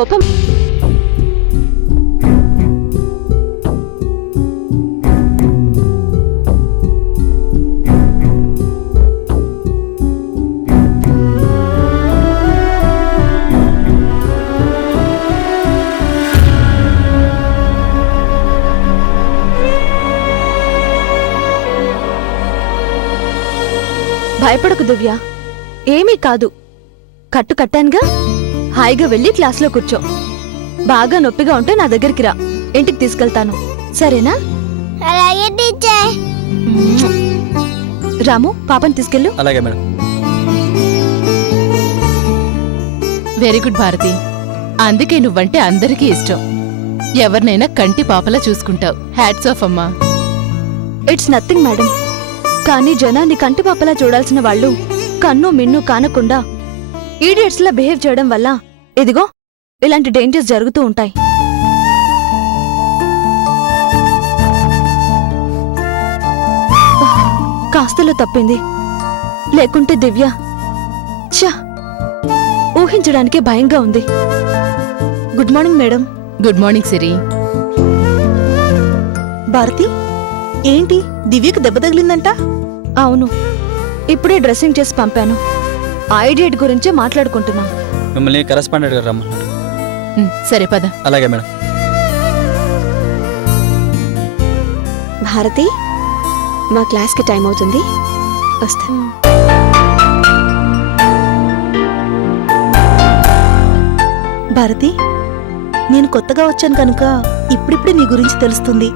కోపం. భయపడకు దివ్య, ఏమీ కాదు. కట్టు కట్టానుగా, హాయిగా వెళ్ళి క్లాస్లో కూర్చో. బాగా నొప్పిగా ఉంటే నా దగ్గరికి రా, ఇంటికి తీసుకెళ్తాను. సరేనా? అలాగే టీచర్. రాము, పాపని తీసుకెళ్ళు. అలాగే మేడం. Very good Bharati. అందుకే నువ్వంటే అందరికీ ఇష్టం. ఎవరినైనా కంటి పాపలా చూసుకుంటావు. హ్యాట్స్ ఆఫ్ అమ్మా. It's nothing madam. కానీ జనాన్ని కంటి పాపలా చూడాల్సిన వాళ్ళు కన్ను మిన్ను కానకుండా ఈడియట్స్ లా బిహేవ్ చేయడం వల్ల ఇదిగో ఇలాంటి డేంజర్స్ జరుగుతూ ఉంటాయి. కాస్తలో తప్పింది, లేకుంటే దివ్య ఛ, ఊహించడానికే భయంగా ఉంది. Good morning madam. Good morning Siri. Bharathi, ఏంటి దివ్యకు దెబ్బ తగిలిందంట? అవును, ఇప్పుడే డ్రెస్సింగ్ చేసి పంపాను. ఐడియట్ గురించే మాట్లాడుకుంటున్నాం. మిమ్మల్ని కరెస్పాండెంట్ గారు రమ్మన్నారు. సరే పద. అలాగే మేడం. భారతి, మా క్లాస్కి టైం అవుతుంది, వస్తా. భారతి, నేను కొత్తగా వచ్చాను కనుక ఇప్పుడిప్పుడే నీ గురించి తెలుస్తుంది.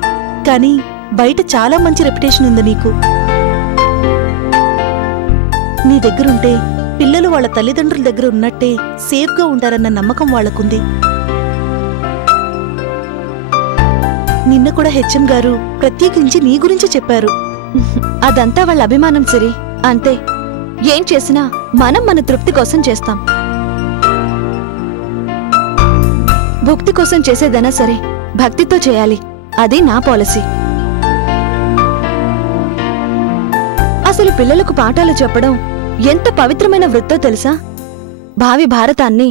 కానీ బయట చాలా మంచి రెప్యుటేషన్ ఉంది నీకు. నీ దగ్గరుంటే పిల్లలు వాళ్ళ తల్లిదండ్రుల దగ్గర ఉన్నట్టే సేఫ్గా ఉంటారన్న నమ్మకం వాళ్లకుంది. నిన్న కూడా హెచ్ఎం గారు ప్రత్యేకించి నీ గురించి చెప్పారు. అదంతా వాళ్ళ అభిమానం సిరి, అంతే. ఏం చేసినా మనం మన తృప్తి కోసం చేస్తాం. భక్తి కోసం చేసేదైనా సరే భక్తితో చేయాలి, అది నా పాలసీ. అసలు పిల్లలకు పాఠాలు చెప్పడం ఎంత పవిత్రమైన వృత్తో తెలుసా? భావి భారతాన్ని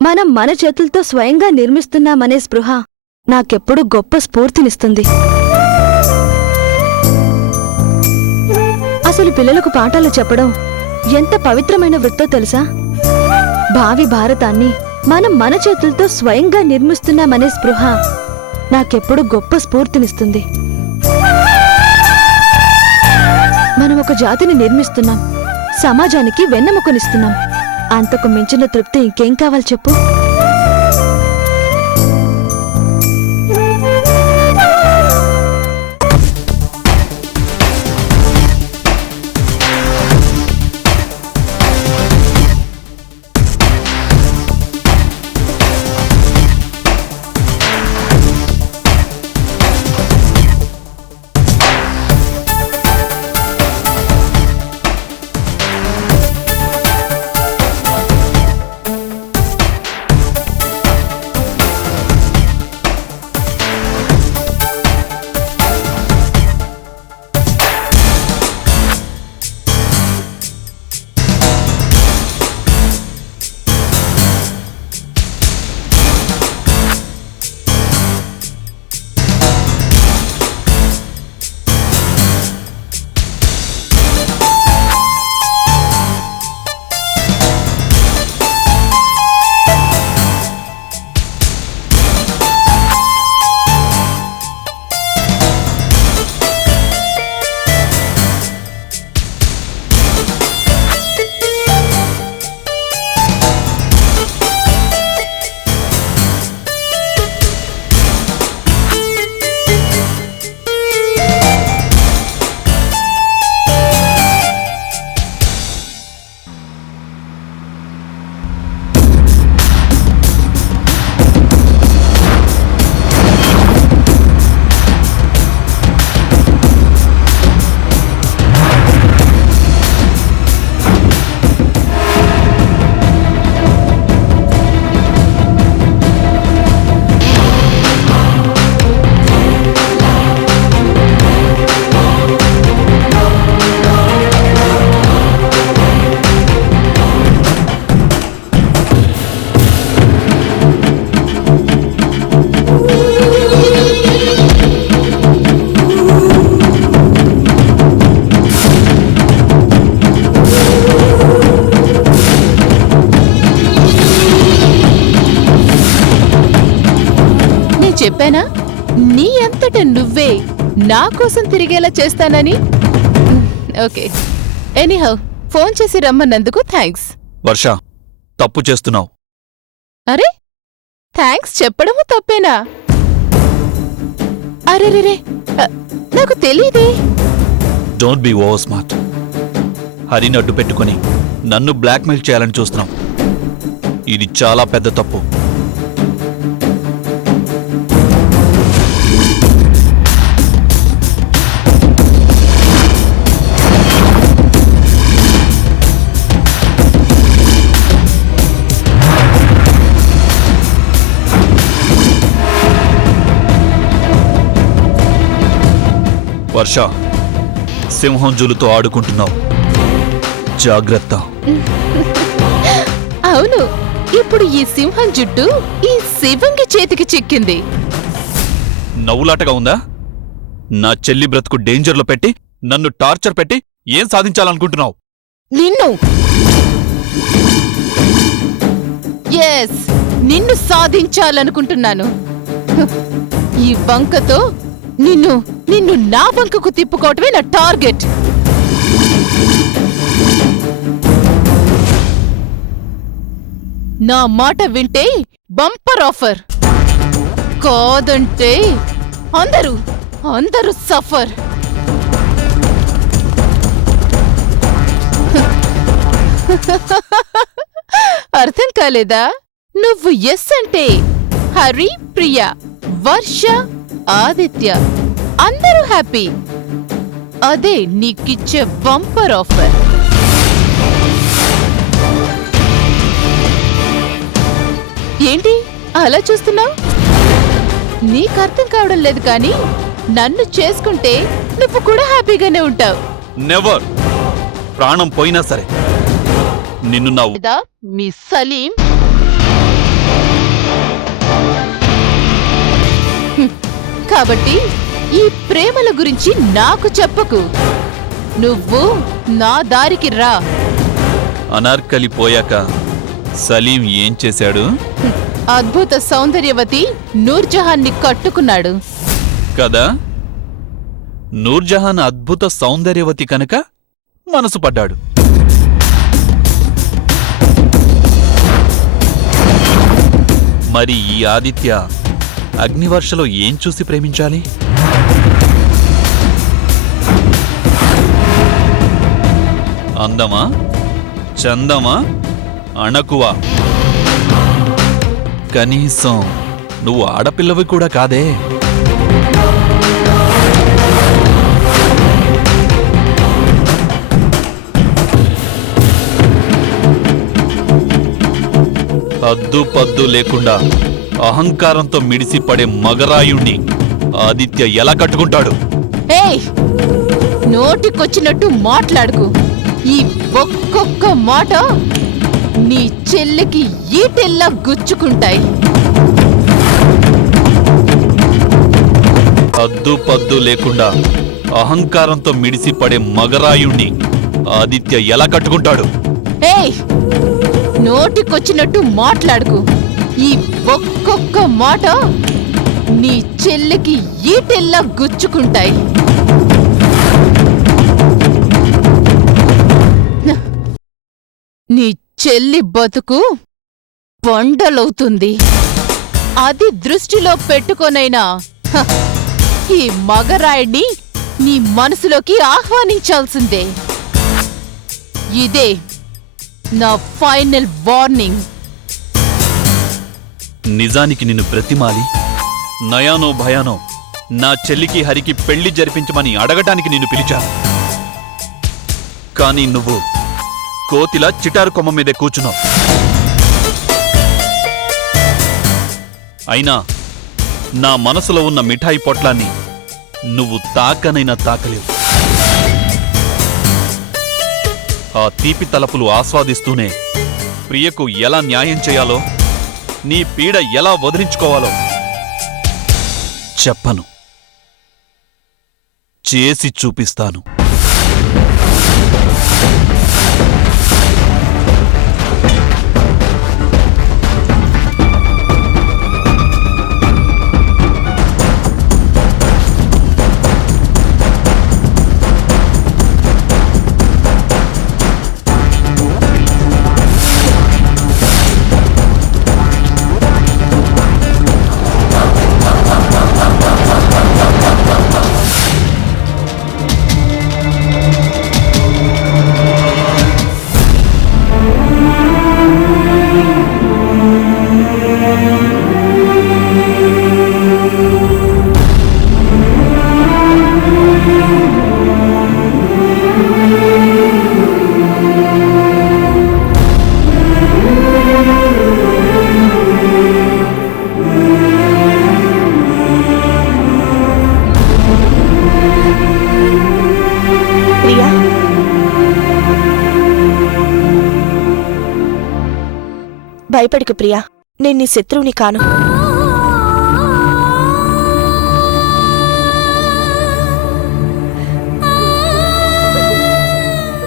మనం మన చేతులతో స్వయంగా నిర్మిస్తున్నామనే స్పృహ నాకెప్పుడు గొప్ప స్ఫూర్తినిస్తుంది. అసలు పిల్లలకు పాఠాలు చెప్పడం ఎంత పవిత్రమైన వృత్తో తెలుసా? భావి భారతాన్ని మనం మన చేతులతో స్వయంగా నిర్మిస్తున్నామనే స్పృహ నాకెప్పుడు గొప్ప స్ఫూర్తినిస్తుంది. మనం ఒక జాతిని నిర్మిస్తున్నాం, సమాజానికి వెన్నెముకనిస్తున్నాం. అంతకు మించిన తృప్తి ఇంకేం కావాలి చెప్పు? చెప్పానా నీ అంతట నువ్వే నా కోసం తిరిగేలా చేస్తానని? ఓకే, ఎనీహౌ ఫోన్ చేసి రమ్మన్నందుకు థ్యాంక్స్. వర్ష, తప్పు చేస్తున్నావు. అరే, థ్యాంక్స్ చెప్పడము తప్పేనా? అరెరెరే, నాకు తెలీదే. Don't be over smart. హరిని అడ్డు పెట్టుకుని నన్ను బ్లాక్మెయిల్ చేయాలని చూస్తున్నావు. ఇది చాలా పెద్ద తప్పు. వర్ష, సింహం జులుతో ఆడుకుంటున్నావు. జాగ్రత్త. అవును, ఇప్పుడు ఈ సింహం జుట్టు ఈ శివంగి చేతికి చిక్కింది. నవ్వులాటగా ఉందా? నా చెల్లి బ్రతుకు డేంజర్లో పెట్టి నన్ను టార్చర్ పెట్టి ఏం సాధించాలనుకుంటున్నావు? నిన్ను ఎస్ నిన్ను సాధించాలనుకుంటున్నాను. ఈ వంకతో నిన్ను నిన్ను నా వంకకు తిప్పుకోవటమే నా టార్గెట్. నా మాట వింటే బంపర్ ఆఫర్, కాదంటే అందరూ అందరూ సఫర్. అర్థం కాలేదా? నువ్వు ఎస్ అంటే హరి, ప్రియా, వర్ష, ఆదిత్య అందరూ హ్యాపీ. అదే నీకిచ్చే బంపర్ ఆఫర్. ఏంటి అలా చూస్తున్నావు? నీకర్థం కావడం లేదు కానీ నన్ను చేసుకుంటే నువ్వు కూడా హ్యాపీగానే ఉంటావు. నెవర్. ప్రాణం పోయినా సరే నిన్ను నా లేదా మీ సలీం కాబట్టి ఈ ప్రేమల గురించి నాకు చెప్పకు. నువ్వు నా దారికి రా. అనార్కలి పోయాక సలీం ఏం చేశాడు? అద్భుత సౌందర్యవతి నూర్జహాన్ని కట్టుకున్నాడు కదా. నూర్జహాన్ అద్భుత సౌందర్యవతి కనుక మనసు పడ్డాడు. మరి ఈ ఆదిత్య అగ్నివర్షలో ఏం చూసి ప్రేమించాలి? అందమా, చందమా, అణకువా? కనీసం నువ్వు ఆడపిల్లవి కూడా కాదే. హద్దు పద్దు లేకుండా అహంకారంతో మిడిసిపడే మగరాయుణ్ణి ఆదిత్య ఎలా కట్టుకుంటాడు? ఏయ్, నోటికొచ్చినట్టు మాట్లాడుకు. ఈ ఒక్కొక్క మాట నీ చెల్లికి ఈటెల్లా గుచ్చుకుంటాయి. హద్దు పద్దు లేకుండా అహంకారంతో మిడిసిపడే మగరాయుణ్ణి ఆదిత్య ఎలా కట్టుకుంటాడు? ఏయ్, నోటికొచ్చినట్టు మాట్లాడుకు. ఈ ఒక్కొక్క మాట నీ చెల్లికి ఈటెల్లా గుచ్చుకుంటాయి. నీ చెల్లి బతుకు బండలవుతుంది. అది దృష్టిలో పెట్టుకొనైనా ఈ మగరాయుడిని నీ మనసులోకి ఆహ్వానించాల్సిందే. ఇదే నా ఫైనల్ వార్నింగ్. నిజానికి నిన్ను బ్రతిమాలి నయానో భయానో నా చెల్లికి హరికి పెళ్లి జరిపించమని అడగటానికి నిన్ను పిలిచాను. కానీ నువ్వు కోతిలా చిటారు కొమ్మ మీదే కూర్చున్నావు. అయినా నా మనసులో ఉన్న మిఠాయి పొట్లాన్ని నువ్వు తాకనైనా తాకలేవు. ఆ తీపి తలపులు ఆస్వాదిస్తూనే ప్రియకు ఎలా న్యాయం చేయాలో, నీ పీడ ఎలా వదిలించుకోవాలో చెప్పను, చేసి చూపిస్తాను. ప్రియా, భయపడకు ప్రియా, నేను నీ శత్రువుని కాను.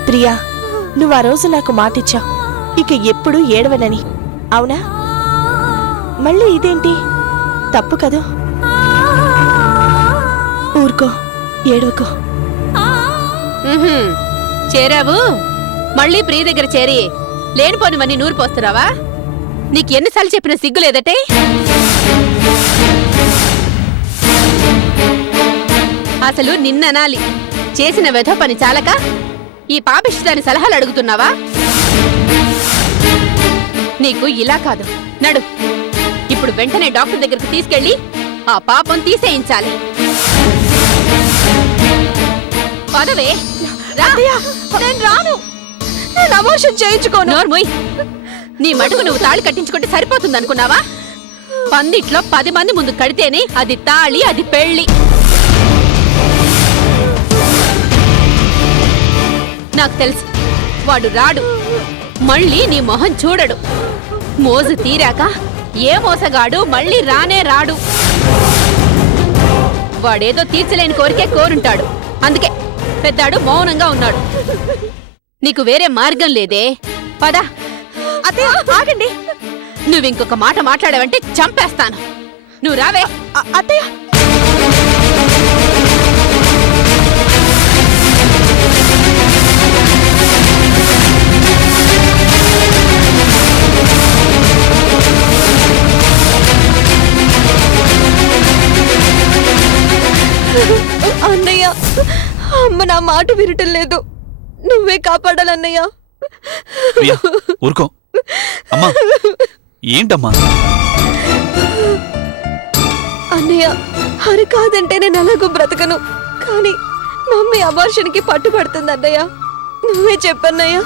ప్రియా, నువ్వు ఆ రోజు నాకు మాటిచ్చావు, ఇక ఎప్పుడూ ఏడవనని. అవునా? మళ్ళీ ఇదేంటి? తప్పు కదూ. ఊరుకో, ఏడవకో. చేరావు? మళ్ళీ ప్రియ దగ్గర చేరి లేనిపోనివన్నీ నూరు పోస్తున్నావా? నీకు ఎన్నిసార్లు చెప్పిన సిగ్గు లేదటే? అసలు నిన్ననాలి చేసిన వెధ పని చాలక ఈ పాపిష్టిదాని సలహాలు అడుగుతున్నావా? నీకు ఇలా కాదు, నడు. ఇప్పుడు వెంటనే డాక్టర్ దగ్గరకు తీసుకెళ్ళి ఆ పాపం తీసేయించాలి. పదవే. నేను రాను. నేను అబార్షన్ చేయించుకోను. నోర్మోయ్, నీ మటుకు నువ్వు తాళి కట్టించుకుంటే సరిపోతుందనుకున్నావా? పందిట్లో 10 మంది ముందు కడితేనే అది తాళి, అది పెళ్లి. నాకు తెలుసు, వాడు రాడు, మళ్ళీ నీ మొహం చూడడు. మోజు తీరాక ఏ మోసగాడు మళ్ళీ రానే రాడు. వాడేదో తీర్చలేని కోరికే కోరుంటాడు, అందుకే పెద్దాడు మౌనంగా ఉన్నాడు. నీకు వేరే మార్గం లేదే. పదా. అత్తయ్య, ఆగండి. నువ్వింకొక మాట మాట్లాడావంటే చంపేస్తాను. నువ్వు రావే. అత్తయ్య, అన్నయ్య, అమ్మ నా మాట వినటం లేదు. నువ్వే కాపాడాలన్నయ్య. ప్రియా, ఊరుకో. అమ్మా, ఏంటమ్మా? అన్నయ్య, హరి కాదంటే నేను ఎలాగో బ్రతకను. కానీ మమ్మీ అబార్షన్కి పట్టుబడుతుంది అన్నయ్య. నువ్వే చెప్పన్నయ్య.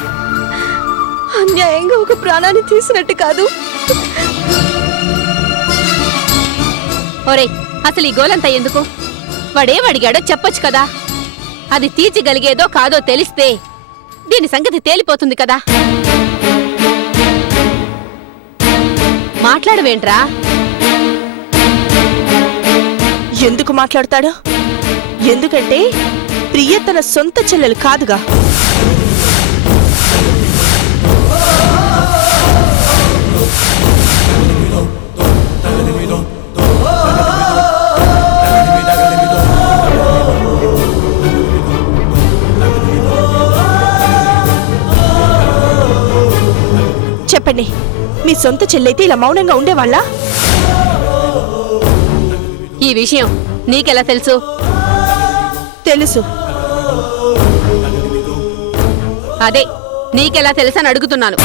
అన్యాయంగా ఒక ప్రాణాన్ని తీసినట్టు కాదు. ఒరే, అసలు ఈ గోలంతా ఎందుకు? వాడేమడిగాడో చెప్పొచ్చు కదా. అది తీర్చగలిగేదో కాదో తెలిస్తే దీని సంగతి తేలిపోతుంది కదా. మాట్లాడవేంట్రా? ఎందుకు మాట్లాడతాడు? ఎందుకంటే ప్రియ తన సొంత చెల్లెలు కాదుగా. చెప్పండి, మీ సొంత చెల్లైతే ఇలా మౌనంగా ఉండేవాళ్ళ? ఈ విషయం నీకెలా తెలుసు? తెలుసు. అదే, నీకెలా తెలుసని అడుగుతున్నాను.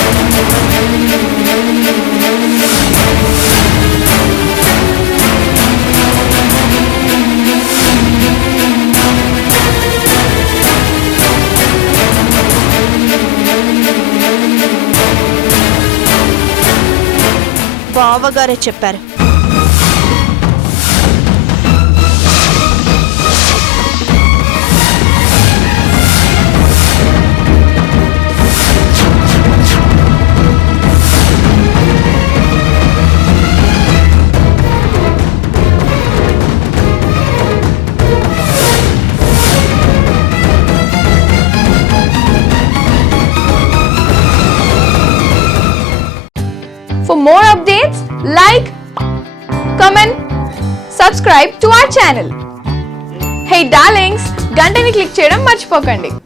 బావగారే చెప్పారు. For more updates, like, comment, subscribe to our channel. Hey darlings, గంటని click చేయడం మర్చిపోకండి.